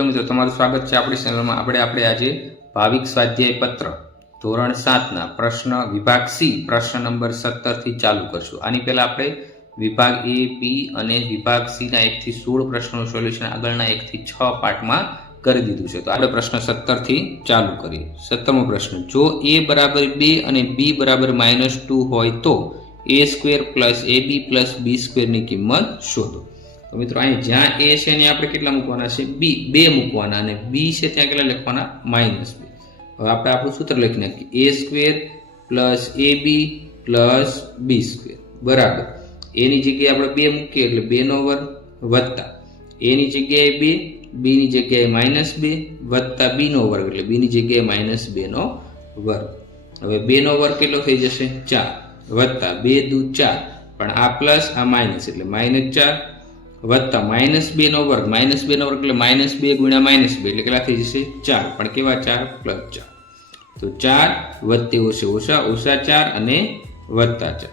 Hello મિત્રો, તમારું સ્વાગત છે આપણી ચેનલમાં। આપણે આજે ભાવિક સ્વાધ્યાય પત્ર ધોરણ 7ના પ્રશ્ન વિભાગ સી પ્રશ્ન નંબર 17 થી ચાલુ કરશું। આની પહેલા આપણે વિભાગ એ, બી અને વિભાગ સી ના 1 થી 16 પ્રશ્નોનું સોલ્યુશન આગળના 1 થી 6 પાર્ટમાં કરી દીધું છે। તો આપણે પ્રશ્ન 17 થી ચાલુ કરીએ। 17મો પ્રશ્ન, જો a બરાબર 2 અને b બરાબર -2 હોય તો a² + ab + b² ની કિંમત શોધો। तो मित्रों अहीं ज्यां ए छे ने आपणे કેટલા મૂકવાના છે b 2 મૂકવાના અને b છે ત્યાં કેટલા લખવાના -2। હવે આપણે આપણું સૂત્ર લખી નાખીએ a² + ab + b² બરાબર a ની જગ્યાએ આપણે 2 મૂકીએ એટલે 2 નો વર્ગ વત્તા a ની જગ્યાએ 2 b ની જગ્યાએ -2 વત્તા b નો વર્ગ એટલે b ની જગ્યાએ -2 નો વર્ગ। હવે 2 નો વર્ગ કેટલો થઈ જશે 4 વત્તા 2 દુ 4 પણ આ પ્લસ આ માઈનસ એટલે -4 वत्ता -2 નો વર્ગ -2 નો વર્ગ એટલે -2 ગુણ્યા -2 એટલે કેટલા થઈ જશે 4 પણ કેવા 4 +4 તો 4 વત્તે ઓછા 4 અને વત્તા 4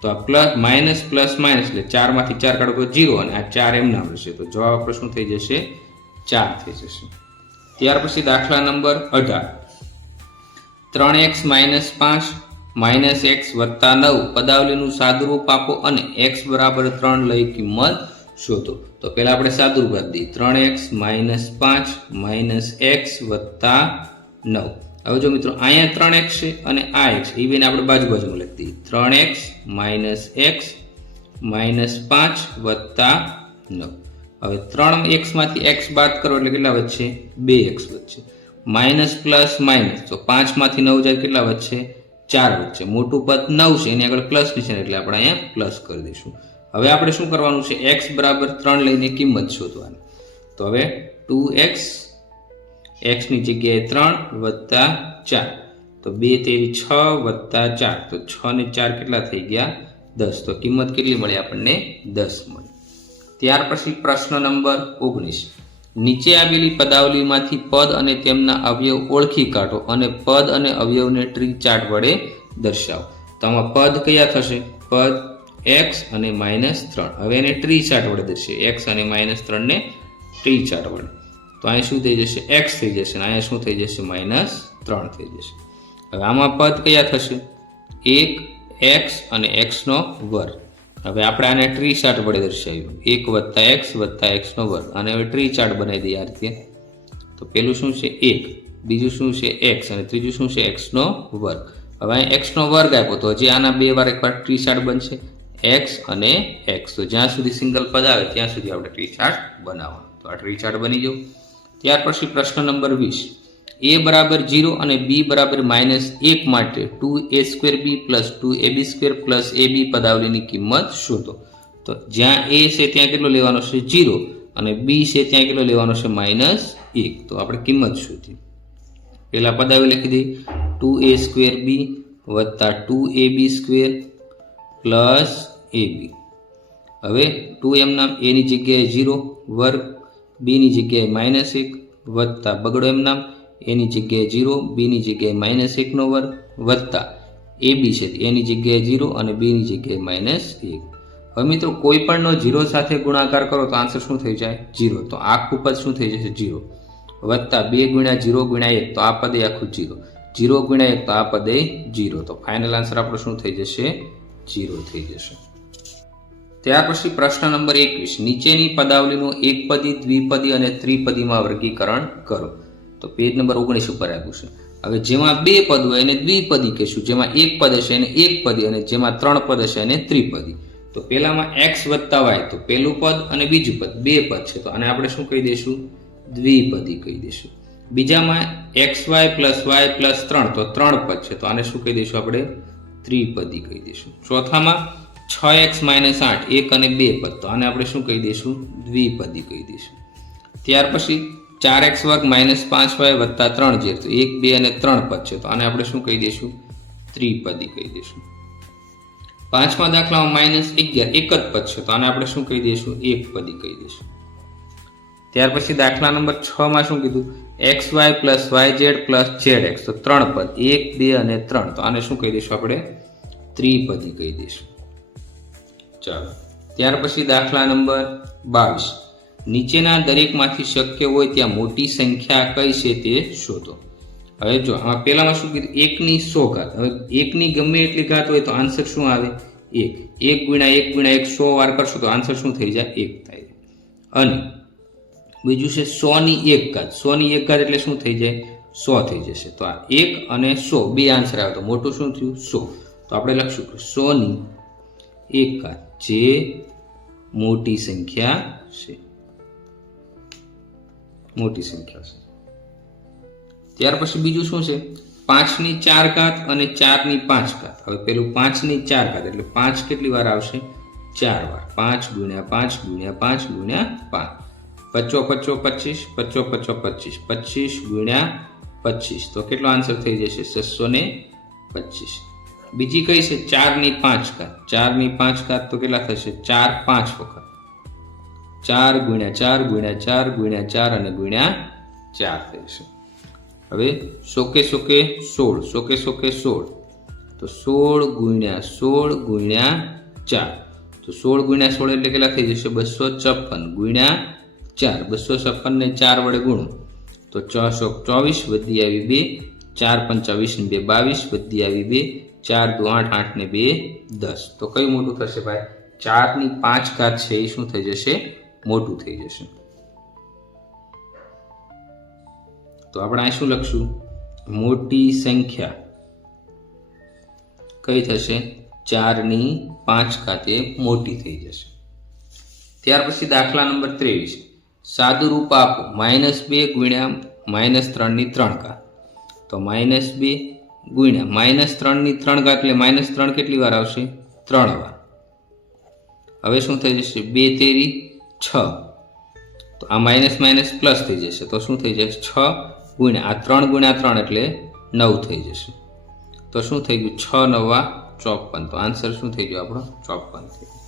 તો આ પ્લસ માઈનસ પ્લસ માઈનસ એટલે 4 માંથી 4 કાઢો તો 0 અને આ 4 એમ નામ રહેશે તો જવાબ આપણો શું થઈ જશે 4 થઈ જશે। ત્યાર પછી દાખલા નંબર 18 3x - 5 - x + 9 પદાવલીનું સાદુરૂપ આપો અને x = 3 લઈ કિંમત શોધો। तो पहला આપણે સાદુરૂપ આપી દઈએ 3x - 5 - x + 9। હવે જો મિત્રો અહીંયા 3x છે અને આ x એ બેને આપણે બાજુ-બાજુમાં લખી દઈએ 3x - x - 5 + 9। હવે 3x માંથી x બાદ કરો એટલે કેટલા વધશે 2x વધશે માઈનસ પ્લસ માઈનસ તો 5 માંથી 9 જાય કેટલા વધશે 4 વધશે મોટું પદ 9 છે એની આગળ પ્લસ નિશાન એટલે આપણે અહીંયા પ્લસ કરી દઈશું। હવે આપણે શું કરવાનું છે x = 3 લઈને કિંમત શોધવાની તો હવે 2x x ની જગ્યાએ 3 વત્તા 4 તો 2 તેરી 6 વત્તા 4 તો 6 ને 4 કેટલા થઈ ગયા 10 તો કિંમત કેટલી મળી આપણને 10 મળી। ત્યાર પછી પ્રશ્ન નંબર 19 નીચે આવેલી પદાવલીમાંથી પદ અને તેમના અવયવ ઓળખી કાઢો અને પદ અને અવયવને ટ્રી ચાર્ટ વડે દર્શાવો। તો આમાં પદ કયા થશે પદ x અને -3 હવે એને ટ્રી ચાર્ટ વડે દર્શાવીએ x અને -3 ને ટ્રી ચાર્ટ વડે તો અહીં શું થઈ જશે x થઈ જશે અને અહીંયા શું થઈ જશે -3 થઈ જશે। હવે આમાં પદ કયા થશે 1 x અને x નો વર્ગ હવે આપણે આને ટ્રી ચાર્ટ વડે દર્શાવ્યું 1 + x + x નો વર્ગ અને હવે ટ્રી ચાર્ટ બનાવી દઈએ આ રીતે તો પહેલું શું છે 1 બીજું શું છે x અને ત્રીજું શું છે x નો વર્ગ। હવે અહીં x નો વર્ગ આપ્યો તો હજી આના બે વાર એકવાર ટ્રી ચાર્ટ બનશે x અને x તો જ્યાં સુધી સિંગલ પદ આવે ત્યાં સુધી આપણે ટ્રી ચાર્ટ બનાવવાનો તો આ ટ્રી ચાર્ટ બની ગયો। ત્યાર પછી પ્રશ્ન નંબર 20 a = 0 અને b = -1 માટે 2a² b + 2ab² + ab પદાવલીની કિંમત શોધો। તો જ્યાં a છે ત્યાં કેટલો લેવાનો છે 0 અને b છે ત્યાં કેટલો લેવાનો છે -1 તો આપણે કિંમત શોધીએ। પહેલા પદાવલી લખી દઈએ 2a² b + 2ab² + ab। હવે 2 એમ નામ a ની જગ્યાએ 0 વર્ગ b ની જગ્યાએ -1 વત્તા બગડો એમ નામ a ની જગ્યાએ 0 b ની જગ્યાએ -1 નો વર્ગ વત્તા ab છે a ની જગ્યાએ 0 અને b ની જગ્યાએ -1। હવે મિત્રો કોઈ પણ નો 0 સાથે ગુણાકાર કરો તો આન્સર શું થઈ જાય 0 તો આખું પદ શું થઈ જશે 0 વત્તા 2 × 0 × 1 તો આ પદે આખું 0 0 × 1 તો આ પદે 0 તો ફાઇનલ આન્સર આપણો શું થઈ જશે 0 થઈ જશે। ત્યાર પછી પ્રશ્ન નંબર 21 નીચેની પદાવલીનું એકપદી દ્વિપદી અને ત્રિપદીમાં વર્ગીકરણ કરો। તો પેજ નંબર 19 ઉપર આપ્યું છે। હવે જેમાં બે પદ હોય એને દ્વિપદી કહીશું જેમાં એક પદ હશે એને એકપદી અને જેમાં ત્રણ પદ હશે એને ત્રિપદી। તો પહેલામાં x + y તો પહેલું પદ અને બીજું પદ બે પદ છે તો આને આપણે શું કહી દઈશું દ્વિપદી કહી દઈશું। બીજામાં xy + y + 3 તો ત્રણ પદ છે તો આને શું કહી દઈશું આપણે ત્રિપદી કહી દઈશું। ચોથામાં 6x - 8 1 અને 2 પદ તો આને આપણે શું કહી દઈશું દ્વિપદી કહી દઈશું। ત્યાર પછી 4x² - 5y + 3z તો 1 2 અને 3 પદ છે તો આને આપણે શું કહી દઈશું ત્રિપદી કહી દઈશું। પાંચમા દાખલામાં -11 એક જ પદ છે તો આને આપણે શું કહી દઈશું એકપદી કહી દઈશું। ત્યાર પછી દાખલા નંબર 6 માં શું કીધું xy + yz + zx તો ત્રણ પદ 1 2 અને 3 તો આને શું કહી દઈશું આપણે ત્રિપદી કહી દઈશું। ચાલો ત્યાર પછી દાખલા નંબર 22 નીચેના દરેકમાંથી શક્ય હોય ત્યાં મોટી સંખ્યા કઈ છે તે શોધો. હવે જો આમાં પહેલામાં શું કીધું, 1 ની 100 ઘાત. હવે 1 ની ગમે એટલી ઘાત હોય તો આન્સર શું આવે? 1. 1 ગુણ્યા 1 ગુણ્યા 1 100 વાર કરશો તો આન્સર શું થઈ જાય? 1 થાય. અને બીજું છે 100 ની 1 ઘાત. 100 ની 1 ઘાત એટલે શું થઈ જાય? 100 થઈ જશે. તો આ 1 અને 100 બે આન્સર આવે તો મોટું શું થયું? 100. તો આપણે લખશું કે 100 ની 1 ઘાત જે મોટી સંખ્યા છે. મોટી સંખ્યા છે. ત્યાર પછી બીજું શું છે? 5 ની 4 ઘાત અને 4 ની 5 ઘાત. હવે પેલું 5 ની 4 ઘાત એટલે 5 કેટલી વાર આવશે? 4 વાર. 5 ગુણ્યા 5 ગુણ્યા 5 ગુણ્યા 5. 25 25 25 25 25 ગુણ્યા 25 તો કેટલો આન્સર થઈ જશે? 625. બીજી કઈ છે? 4 ની 5 ઘાત. 4 ની 5 ઘાત તો કેટલા થશે? 4 5 વખત. 4 ગુણ્યા 4 ગુણ્યા 4 ગુણ્યા 4 અને ગુણ્યા 4 થશે. હવે સોકે સોકે 16 સોકે સોકે 16 તો 16 ગુણ્યા 16 ગુણ્યા 4 તો 16 ગુણ્યા 16 એટલે કેટલા થઈ જશે? 254 ગુણ્યા 4. 256 ને 4 વડે ગુણો તો 424 વધી આવી 2. 4 25 ને 2 22 વધી આવી 2. 4 2 8 8 ને 2 10. તો કયું મોટું થશે ભાઈ? 4 ની 5 ઘાત છે એ શું થઈ જશે? મોટું થઈ જશે. તો આપણે અહીં શું લખશું? મોટી સંખ્યા કઈ થશે? 4 ની 5 ઘાતે મોટી થઈ જશે. ત્યાર પછી દાખલા નંબર 23. સાદું રૂપ આપો -2 ગુણ્યા -3 ની 3 ઘાત. તો -2 ગુણ્યા -3 ની 3 ઘાત એટલે -3 કેટલી વાર આવશે? 3 વાર. હવે શું થઈ જશે? 2 તેરી 6 તો આ માઇનસ માઇનસ પ્લસ થઈ જશે તો શું થઈ જશે? 6 ગુણ્યા આ 3 ગુણ્યા 3 એટલે 9 થઈ જશે. તો શું થઈ ગયું? 6 9 54. તો આન્સર શું થઈ ગયો આપણો? 54 થઈ ગયો.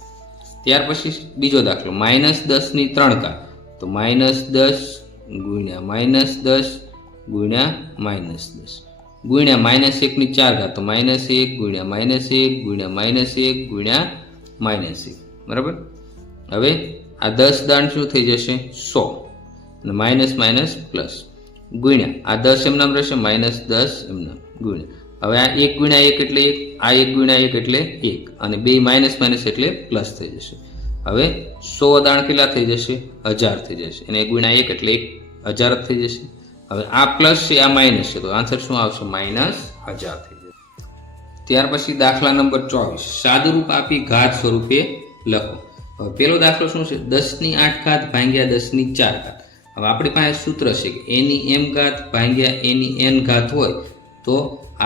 ત્યાર પછી બીજો દાખલો -10 ની 3 ઘાત. તો -10 ગુણ્યા -10 ગુણ્યા -10 ગુણ્યા -1 ની 4 ઘાત. તો -1 ગુણ્યા -1 ગુણ્યા -1 ગુણ્યા -1. બરાબર. હવે આ 10 દાણ શું થઈ જશે? 100 અને માઇનસ માઇનસ પ્લસ ગુણ્યા આ 10 એમ નામ રહેશે -10 એમ નામ ગુણ્યા. હવે આ 1 ગુણ્યા 1 એટલે 1, આ 1 ગુણ્યા 1 એટલે 1 અને બે માઇનસ માઇનસ એટલે પ્લસ થઈ જશે. હવે 100 દાણ કેટલા થઈ જશે? 1000 થઈ જશે અને 1 ગુણ્યા 1 એટલે 1000 થઈ જશે. હવે આ પ્લસ છે આ માઇનસ છે તો આન્સર શું આવશે? -1000 થઈ જશે. ત્યાર પછી દાખલા નંબર 24. સાદુરૂપ આપી ઘાત સ્વરૂપે લખો. હવે પેલો દાખલો શું છે? 10 ની 8 ઘાત ભાગ્યા 10 ની 4 ઘાત. હવે આપણી પાસે સૂત્ર છે કે a ની m ઘાત ભાગ્યા a ની n ઘાત હોય તો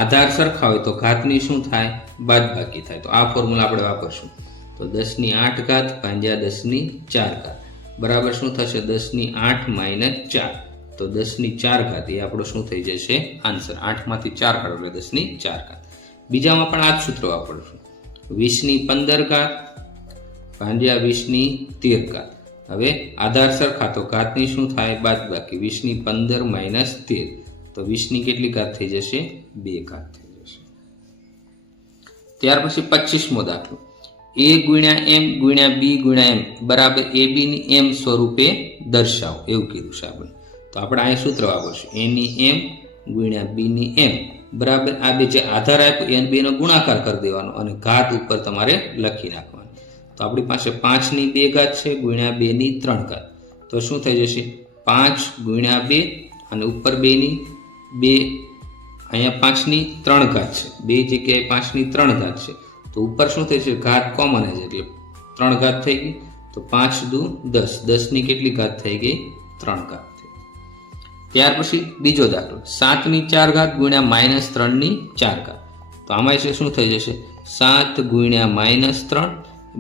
આધાર સરખા હોય તો ઘાતની શું થાય? બાદબાકી થાય. તો આ ફોર્મ્યુલા આપણે વાપરશું. તો 10 ની 8 ઘાત ભાગ્યા 10 ની 4 ઘાત બરાબર શું થશે? 10 ની 8 - 4. તો 10 ની 4 ઘાત એ આપણો શું થઈ જશે? આન્સર. 8 માંથી 4 કાઢો એટલે 10 ની 4 ઘાત. બીજામાં પણ આ જ સૂત્ર વાપરશું. 20 ની 15 ઘાત ભાગ્યા 20 ની 13 ઘાત. હવે આધાર સરખા તો ઘાતની શું થાય? બાદબાકી. 20 ની 15 - 13 તો 20 ની કેટલી ઘાત થઈ જશે? 2 ઘાત થઈ જશે. ત્યાર પછી 25મો દાખલો. a ગુણ્યા m ગુણ્યા b ગુણ્યા m બરાબર ab ની m સ્વરૂપે દર્શાવો એવું કીધું છે આપણે. તો આપણે અહીં સૂત્ર વાપરશું. a ની m ગુણ્યા b ની m બરાબર આ બે જે આધાર આપ્યો એ બેનો ગુણાકાર કરી દેવાનો અને ઘાત ઉપર તમારે લખી નાખવાનો. તો આપણી પાસે 5 ની 2 ઘાત છે ગુણ્યા 2 ની 3 ઘાત. તો શું થઈ જશે? 5 ગુણ્યા 2 અને ઉપર 2 ની 2 અહીંયા 5 ની 3 ઘાત છે. બે જગ્યાએ 5 ની 3 ઘાત છે તો ઉપર શું થશે? ઘાત કોમન છે એટલે 3 ઘાત થઈ ગઈ. તો 5 દુ 10. 10 ની કેટલી ઘાત થઈ ગઈ? 3 ઘાત. ત્યાર પછી બીજો દાખલો. 7 ની 4 ઘાત ગુણ્યા -3 ની 4 ઘાત. તો આમાં છે શું થઈ જશે? 7 ગુણ્યા -3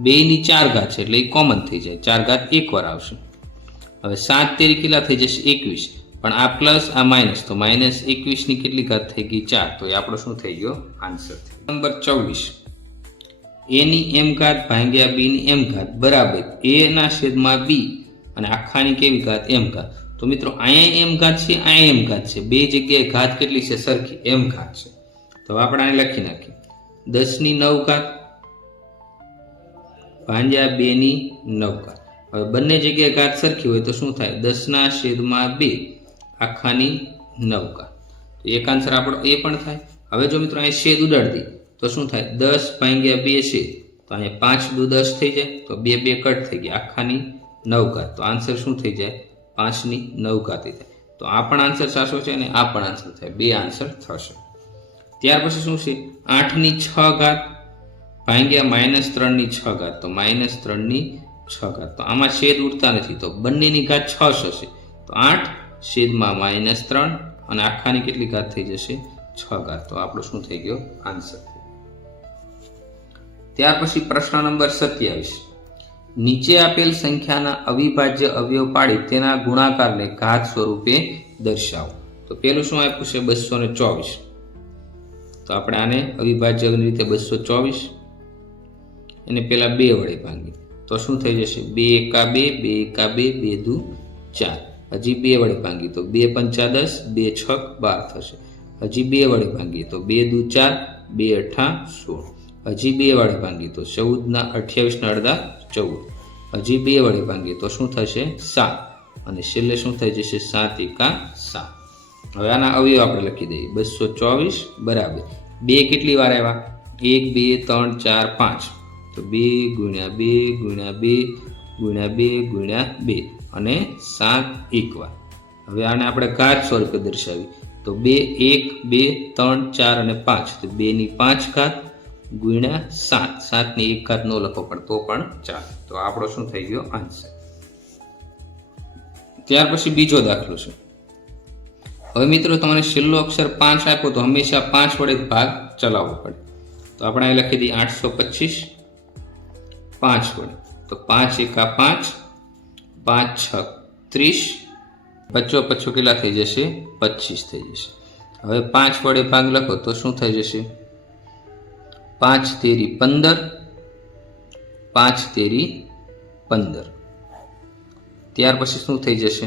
2 ની 4 ઘાત છે એટલે એ કોમન થઈ જાય. 4 ઘાત એક વાર આવશે. હવે 7 તેરી કેટલા થઈ જશે? 21. પણ આ પ્લસ આ માઇનસ તો -21 ની કેટલી ઘાત થઈ ગઈ? 4. તો એ આપણો શું થઈ ગયો? આન્સર. નંબર 24. a ની m ઘાત ભાગ્યા b ની m ઘાત બરાબર a ના છેદમાં b અને આખાની કેવી ઘાત? m ઘાત. તો મિત્રો અહીંયા m ઘાત છે, અહીંયા m ઘાત છે. બે જગ્યાએ ઘાત કેટલી છે? સરખી m ઘાત છે. તો આપણે આને લખી નાખીએ. 10 ની 9 ઘાત ભાગ્યા 2 ની 9 ઘાત. હવે બંને જગ્યાએ ઘાત સરખી હોય તો શું થાય? 10/2 આખાની 9 ઘાત. તો એક આન્સર આપણો એ પણ થાય. હવે જો મિત્રો અહીં છેદ ઉડાડી દઈએ તો શું થાય? 10/2 છેદ, તો અહીંયા 5 દુ 10 થઈ જાય, તો 2 કટ થઈ ગયા, આખાની 9 ઘાત. તો આન્સર શું થઈ જાય? 5/9 ઘાત થઈ જાય. તો આ પણ આન્સર સાચો છે અને આ પણ આન્સર થાય, બે આન્સર થશે. ત્યાર પછી શું છે? 8/6 ઘાત ભાગ્યા -3/6 ઘાત, તો -3/6 ઘાત. તો આમાં છેદ ઉડતા નથી, તો બંનેની ઘાત 6 થશે, તો 8/-3 અને આખાની કેટલી ઘાત થઈ જશે? 6 ઘાત. તો આપણો શું થઈ ગયો? આન્સર. ત્યાર પછી પ્રશ્ન નંબર 27. નીચે આપેલ સંખ્યાના અવિભાજ્ય અવયવ પાડી તેના ગુણાકારને ઘાત સ્વરૂપે દર્શાવો. તો પેલું શું આપ્યું છે? 224. તો આપણે આને અવિભાજ્યની રીતે 224 એને પેલા 2 વડે ભાંગી, તો શું થઈ જશે? 2 એકા 2, 2 એકા 2, 2 દુ 4. હજી 2 વડે ભાંગી તો 2 પંચા 10, 2 છક 12 થશે. હજી 2 વડે ભાંગીએ તો 2 દુ 4, 2 અઠા 16. હજી 2 વડે ભાંગીએ તો 28 અડધા 14. હજી 2 વડે ભાંગીએ તો શું થશે? 7. અને છેલ્લે શું થઈ જશે? 7 એકા 7. હવે આના અવયવ આપણે લખી દઈએ. 224 બરાબર 2 કેટલી વાર આવ્યા? 1 2 3 4 5. તો 2 ગુણ્યા 2 ગુણ્યા 2 ગુણ્યા 2 ગુણ્યા 2 અને 7 એક વાર. હવે આને આપણે ઘાત સ્વરૂપે દર્શાવી તો 2 1 2 3 4 અને 5. તો 2 ની 5 ઘાત ગુણ્યા 7. 7 ની 1 ઘાત ન લખો પણ તો પણ ચાલે. તો આપણો શું થઈ ગયો? આન્સર. ત્યાર પછી બીજો દાખલો છે. હવે મિત્રો તમને છેલ્લો અક્ષર 5 આપ્યો તો હંમેશા 5 વડે ભાગ ચલાવવો પડે. તો આપણે અહીં લખી દઈએ 825 5 વડે. તો 5 એકા 5, 5 છક 30, 25 કેટલા થઈ જશે? 25 થઈ જશે. હવે 5 વડે ભાગ લખો તો શું થઈ જશે? 5 તેરી 15, 5 તેરી 15. ત્યાર પછી શું થઈ જશે?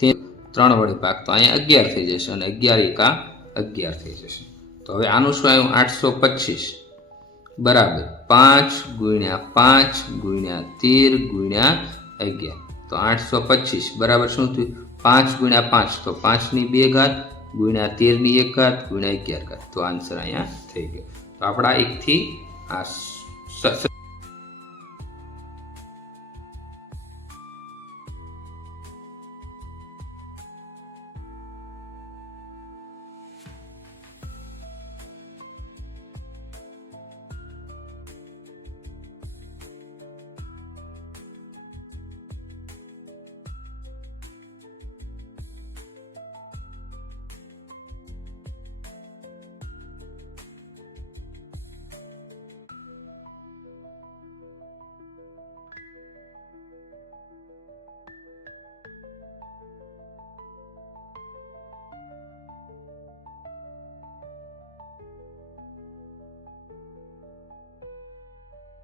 3 વડે ભાગ તો અહીંયા 11 થઈ જશે અને 11 એકા 11 થઈ જશે. તો હવે આનું શું આવ્યું? 825 બરાબર 5 ગુણ્યા 5 ગુણ્યા 13 ગુણ્યા 11. તો 825 બરાબર શું થયું? 5 ગુણ્યા 5 તો 5 ની 2 ઘાત ગુણ્યા 13 ની 1 ઘાત ગુણ્યા 11 ઘાત. તો આન્સર અહીંયા થઈ ગયો. તો આપણા 1 થી આ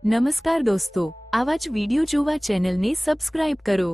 નમસ્કાર દોસ્તો, આવા જ વિડિયો જોવા ચેનલને સબસ્ક્રાઇબ કરો.